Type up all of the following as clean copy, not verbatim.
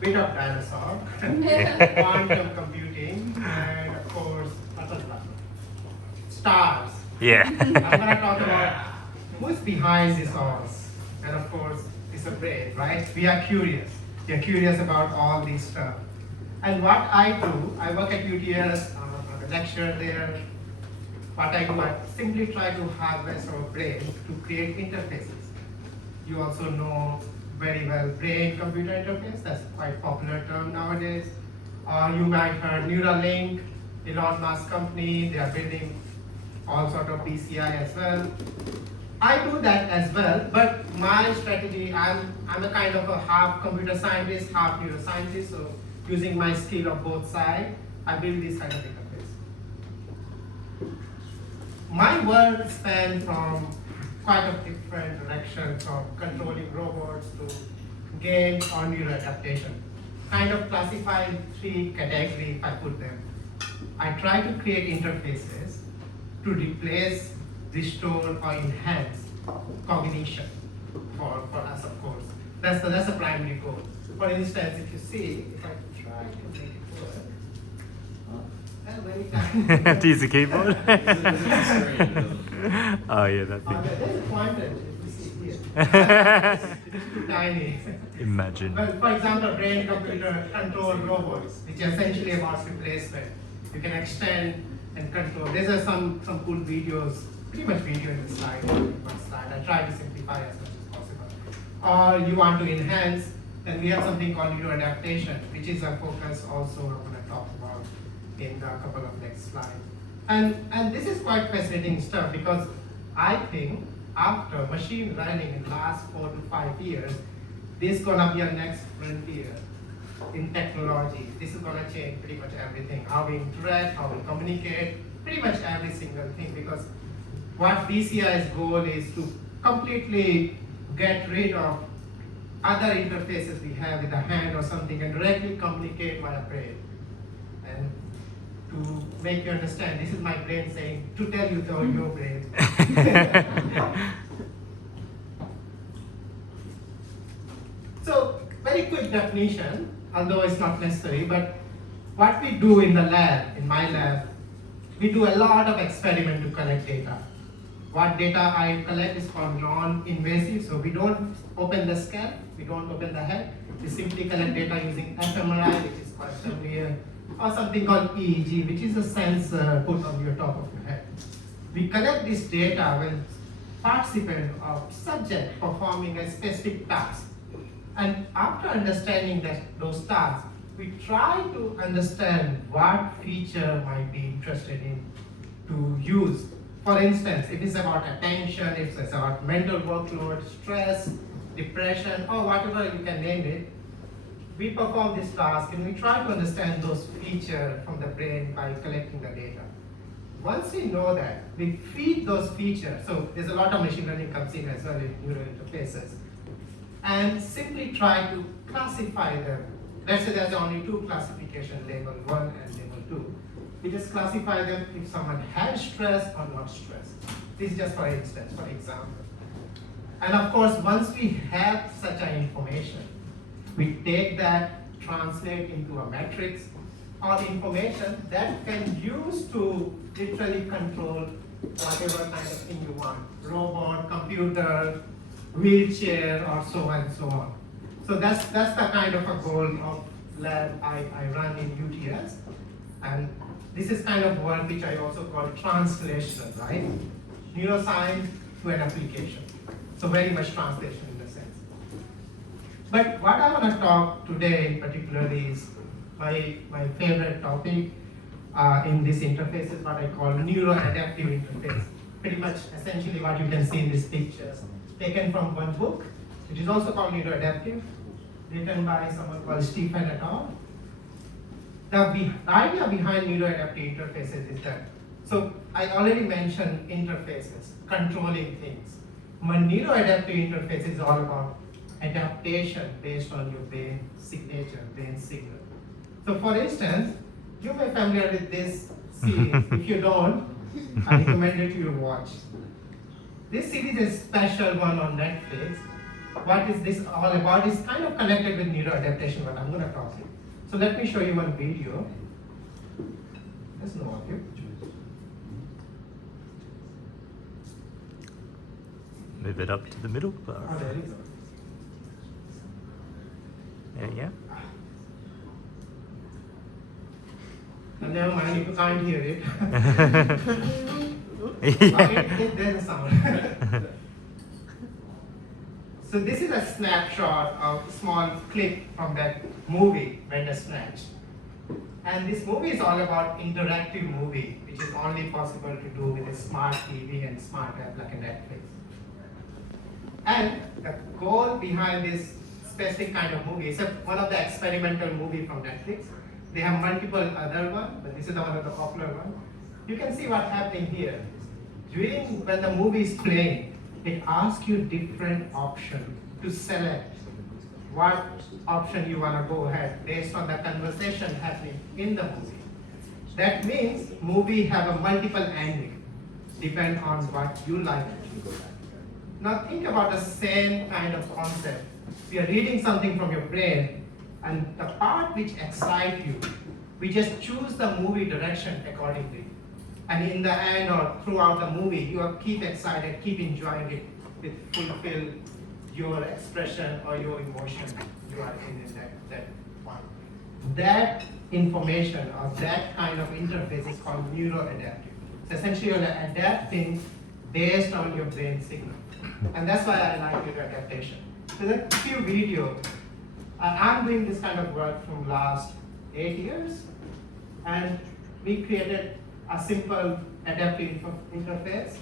bit of dinosaur, quantum computing, and of course, stars. Yeah. I'm going to talk about who's behind this all. And of course, it's a brain, right? We are curious. We are curious about all this stuff. And what I do, I work at UTS, I'm a lecturer there. What I do, I simply try to harvest our brain to create interfaces. You also know very well brain-computer interface. That's a quite popular term nowadays. You might heard Neuralink, Elon Musk company. They are building all sort of PCI as well. I do that as well, but my strategy, I'm a kind of a half computer scientist, half neuroscientist. So using my skill of both sides, I build this kind of interface. My work spans from quite a different direction, from controlling robots to games or neuroadaptation. Kind of classified three categories if I put them. I try to create interfaces to replace, restore, or enhance cognition for us, of course. That's the primary goal. For instance, if you see, if I try to make it work, Do you use a keyboard? Oh yeah, that thing. there's a pointer, if you see here. It's too tiny. Imagine. Well, for example, brain-computer controlled robots, which is essentially about replacement. You can extend and control. These are some cool videos, pretty much video in the slide, one slide. I try to simplify as much as possible. Or you want to enhance, then we have something called neuroadaptation, which is a focus also I'm going to talk about in a couple of next slides. And this is quite fascinating stuff because I think after machine learning in the last 4 to 5 years, this is going to be our next frontier in technology. This is going to change pretty much everything. How we interact, how we communicate, pretty much every single thing, because what BCI's goal is to completely get rid of other interfaces we have with a hand or something and directly communicate via brain. And to make you understand, this is my brain saying, to tell you though your brain. So, very quick definition, although it's not necessary, but what we do in the lab, in my lab, we do a lot of experiment to collect data. What data I collect is called non-invasive, so we don't open the scalp, we don't open the head, we simply collect data using fMRI, which is quite familiar, or something called EEG, which is a sensor put on your top of your head. We collect this data when participant or subject performing a specific task. And after understanding those tasks, we try to understand what feature might be interested in to use. For instance, if it's about attention, if it's about mental workload, stress, depression, or whatever you can name it, we perform this task and we try to understand those features from the brain by collecting the data. Once we know that, we feed those features, so there's a lot of machine learning comes in as well in neural interfaces, and simply try to classify them. Let's say there's only two classification, label 1 and label 2. We just classify them if someone has stress or not stress. This is just for instance, for example. And of course, once we have such an information, we take that, translate into a matrix or information that can use to literally control whatever kind of thing you want. Robot, computer, wheelchair, or so on and so on. So that's the kind of a goal of lab I run in UTS. And this is kind of work which I also call translation, right? Neuroscience to an application. So very much translation in the sense. But what I want to talk today particularly is my favorite topic in this interface is what I call neuroadaptive interface. Pretty much essentially what you can see in these pictures, taken from one book, which is also called Neuroadaptive, written by someone called Stephen et al. The idea behind neuroadaptive interfaces is that, so I already mentioned interfaces, controlling things. My neuroadaptive interface is all about adaptation based on your brain signature, brain signal. So for instance, you may be familiar with this series. If you don't, I recommend it you watch. This series is a special one on Netflix. what is this all about is kind of connected with neuroadaptation, what I'm going to talk to you. So let me show you one video. There's no audio. Move it up to the middle. Oh, there you go. There you And never mind, you can't hear it. go. There's a sound. So this is a snapshot of a small clip from that movie, Bandersnatch. And this movie is all about interactive movie, which is only possible to do with a smart TV and smart app like a Netflix. And the goal behind this specific kind of movie is one of the experimental movie from Netflix. They have multiple other ones, but this is one of the popular ones. You can see what's happening here. When the movie is playing, it asks you different options to select what option you want to go ahead based on the conversation happening in the movie. That means movie have a multiple ending, depend on what you like. Now think about the same kind of concept. We are reading something from your brain, and the part which excites you, we just choose the movie direction accordingly. And in the end or throughout the movie, you are keep excited, keep enjoying it, with fulfill your expression or your emotion you are in that point. That information or that kind of interface is called neuroadaptive. It's essentially you're adapting based on your brain signal. And that's why I like neuroadaptation. So there are a few videos. I'm doing this kind of work from last 8 years, and we created a simple adaptive interface.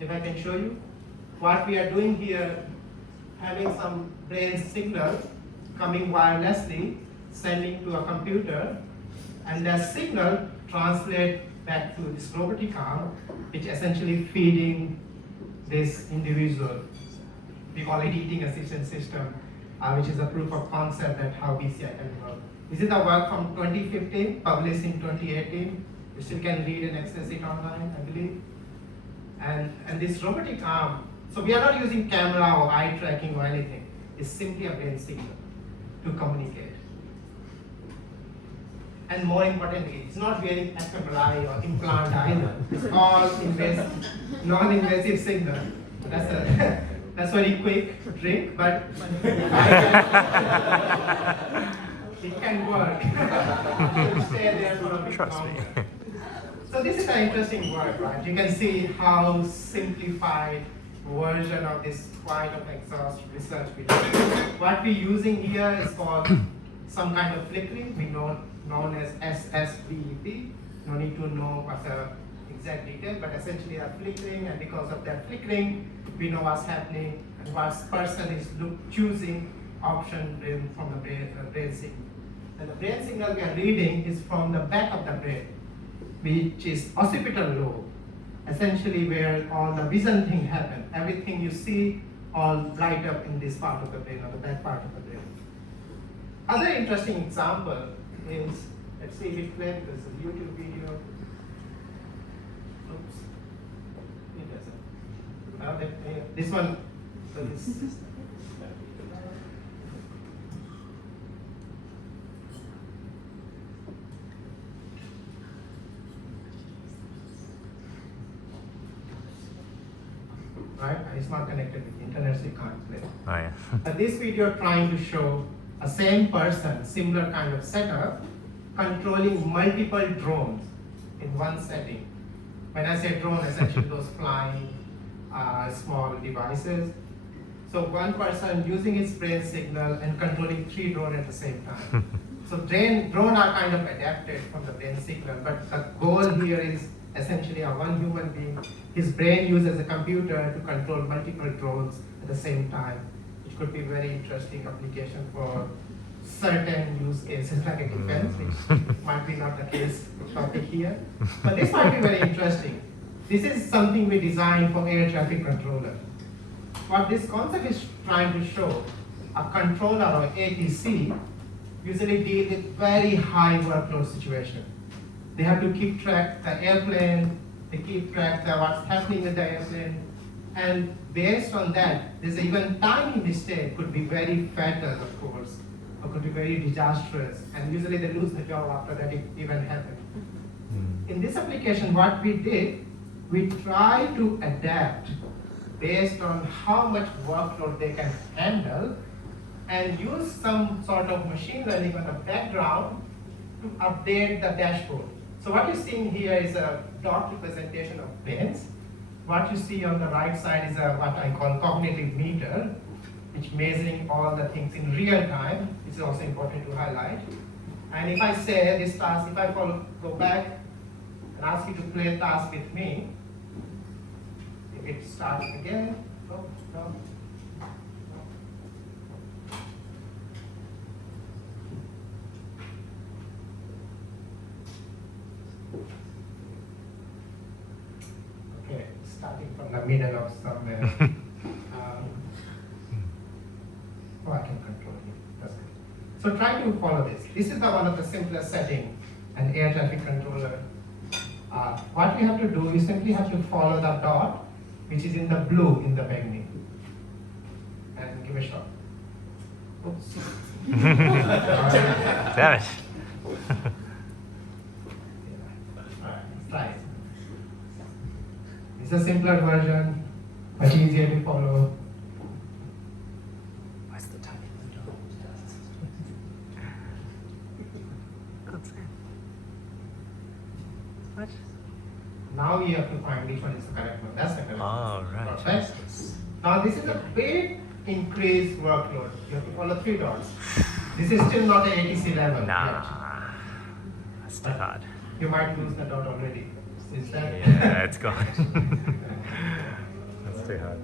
If I can show you. What we are doing here, having some brain signal coming wirelessly, sending to a computer, and that signal translate back to this robotic arm, which essentially feeding this individual. We call it eating assistance system, which is a proof of concept that how BCI can work. This is the work from 2015, published in 2018. You still can read and access it online, I believe. And this robotic arm, so we are not using camera or eye tracking or anything. It's simply a brain signal to communicate. And more importantly, it's not wearing fMRI or implant either. It's all invasive, non-invasive signal. That's very quick trick, but it can work. It'll stay there for a bit Trust me. longer. So this is an interesting work, right? You can see how simplified version of this quite of exhaust research we do. What we're using here is called some kind of flickering, we know known as SSVEP. No need to know what the exact detail, but essentially a flickering, and because of that flickering, we know what's happening and what person is choosing option from the brain signal. And the brain signal we are reading is from the back of the brain, which is occipital lobe, essentially where all the vision thing happen. Everything you see all light up in this part of the brain or the back part of the brain. Other interesting example is, let's see if it plays, there's a YouTube video. Oops, it doesn't. This one, so this. Right? It's not connected with the internet, so you can't play. Oh yeah. But this video trying to show a same person, similar kind of setup, controlling multiple drones in one setting. When I say drone, essentially those flying small devices. So one person using his brain signal and controlling 3 drones at the same time. So drone are kind of adapted from the brain signal, but the goal here is essentially a one human being, his brain uses a computer to control multiple drones at the same time, which could be very interesting application for certain use cases like a defense, which might be not the case topic here. But this might be very interesting. This is something we designed for air traffic controller. What this concept is trying to show, a controller or APC usually deal with very high workload situation. They have to keep track the airplane, they keep track of what's happening with the airplane, And based on that, there's even tiny mistake could be very fatal, of course, or could be very disastrous. And usually they lose the job after that it even happened. In this application, what we did, we try to adapt based on how much workload they can handle and use some sort of machine learning on the background to update the dashboard. So what you're seeing here is a dot representation of planes. What you see on the right side is what I call cognitive meter, which measuring all the things in real time. It's also important to highlight. And if I say this task, if I go back and ask you to play a task with me, if it starts again, oh, no. Okay, starting from the middle of somewhere. Oh, I can control it. That's good. So try to follow this. This is one of the simplest settings, an air traffic controller. What you have to do, you simply have to follow the dot, which is in the blue in the beginning, and give a shot. Oops. Damn it. Alright, let's try it. It's a simpler version, much easier to follow. Where's the tiny window? What? Now you have to find which one is the correct one. That's the correct one. Oh, right. Perfect. Now this is a big increased workload. You have to follow 3 dots. This is still not an ATC level Nah. yet. That's too hard. You might lose the dot already. Is that? Yeah, it's gone. That's too hard.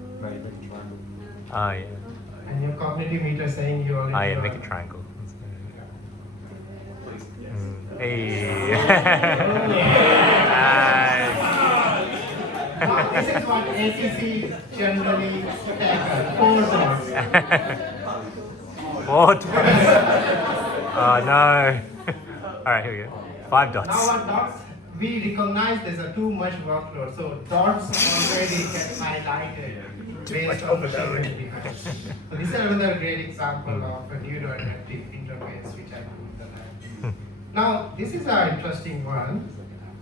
Oh, yeah. And your cognitive meter saying you already. Oh, yeah, are- make a triangle. Hey. Now this is what ATC generally tackles. 4 dots. Four dots. Oh, no. Alright, here we go. 5 dots. Now what dots? We recognize there's a too much workload, so dots already get highlighted based on machine learning. So this is another great example of a neuroadaptive interface which I do in the lab. Now this is an interesting one.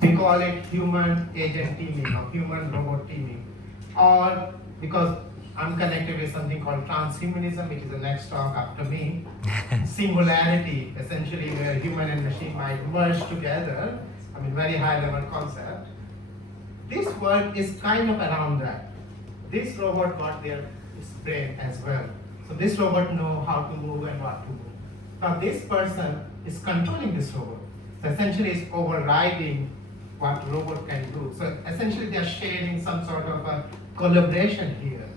We call it human agent teaming or human robot teaming, or because I'm connected with something called transhumanism, which is the next talk after me. Singularity, essentially where human and machine might merge together. I mean, very high level concept. This work is kind of around that. This robot got their brain as well. So this robot know how to move and what to move. Now this person is controlling this robot. So essentially it's overriding what robot can do. So essentially they are sharing some sort of a collaboration here.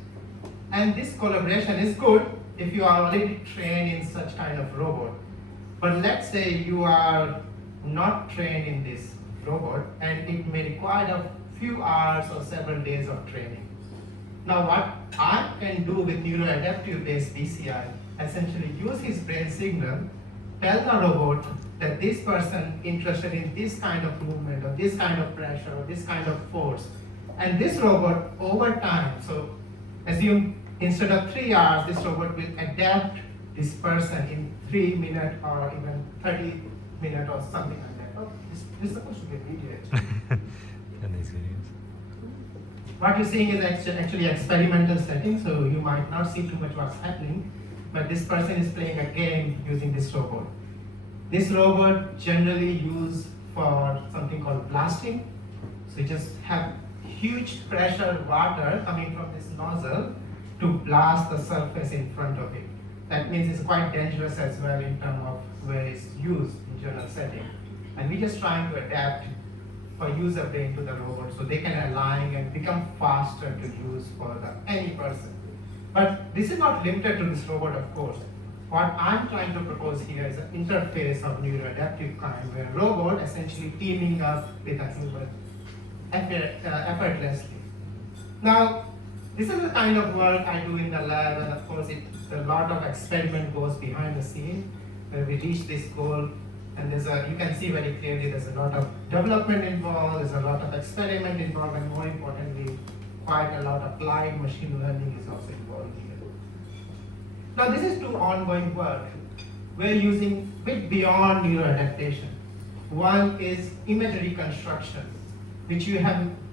And this collaboration is good if you are already trained in such kind of robot. But let's say you are not trained in this robot and it may require a few hours or several days of training. Now what I can do with neuroadaptive based BCI, essentially use his brain signal, tell the robot that this person interested in this kind of movement or this kind of pressure or this kind of force. And this robot over time, so assume instead of 3 hours, this robot will adapt this person in 3 minutes or even 30 minutes or something like that. Oh, this is supposed to be immediate. And these videos. What you're seeing is actually experimental setting, so you might not see too much what's happening, but this person is playing a game using this robot. This robot generally used for something called blasting. So you just have huge pressure water coming from this nozzle to blast the surface in front of it. That means it's quite dangerous as well in terms of where it's used in general setting. And we're just trying to adapt for user brain to the robot so they can align and become faster to use for any person. But this is not limited to this robot, of course. What I'm trying to propose here is an interface of neuroadaptive kind where a robot essentially teaming up with a human effortlessly. Now, this is the kind of work I do in the lab, and of course a lot of experiment goes behind the scene where we reach this goal. And you can see very clearly there's a lot of development involved, there's a lot of experiment involved, and more importantly, quite a lot of applied machine learning is also involved here. Now this is two ongoing work. We're using a bit beyond neuroadaptation. One is image reconstruction, which you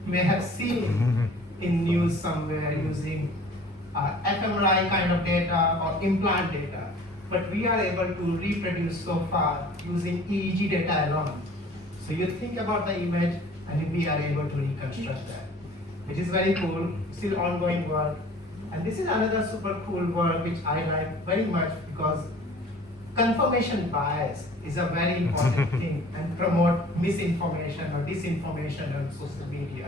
may have seen in news somewhere using fMRI kind of data or implant data. But we are able to reproduce so far using EEG data alone. So you think about the image and we are able to reconstruct that, which is very cool, still ongoing work. And this is another super cool work which I like very much because confirmation bias is a very important thing and promote misinformation or disinformation on social media.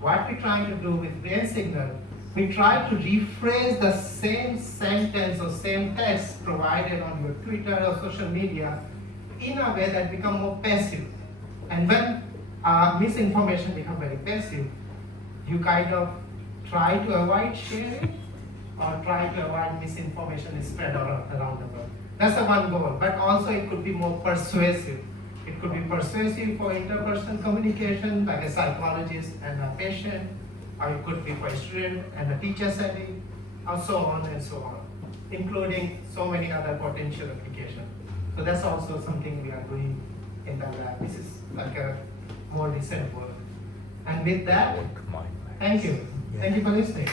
What we're trying to do with brain signal, we try to rephrase the same sentence or same text provided on your Twitter or social media in a way that become more passive. And when misinformation becomes very passive, you kind of try to avoid sharing or try to avoid misinformation is spread around the world. That's the one goal, but also it could be more persuasive. It could be persuasive for interpersonal communication, like a psychologist and a patient, or it could be for a student and a teacher setting, or so on and so on, including so many other potential applications. So that's also something we are doing in the lab. This is like a more recent work. And with that, thank you. Thank you for listening.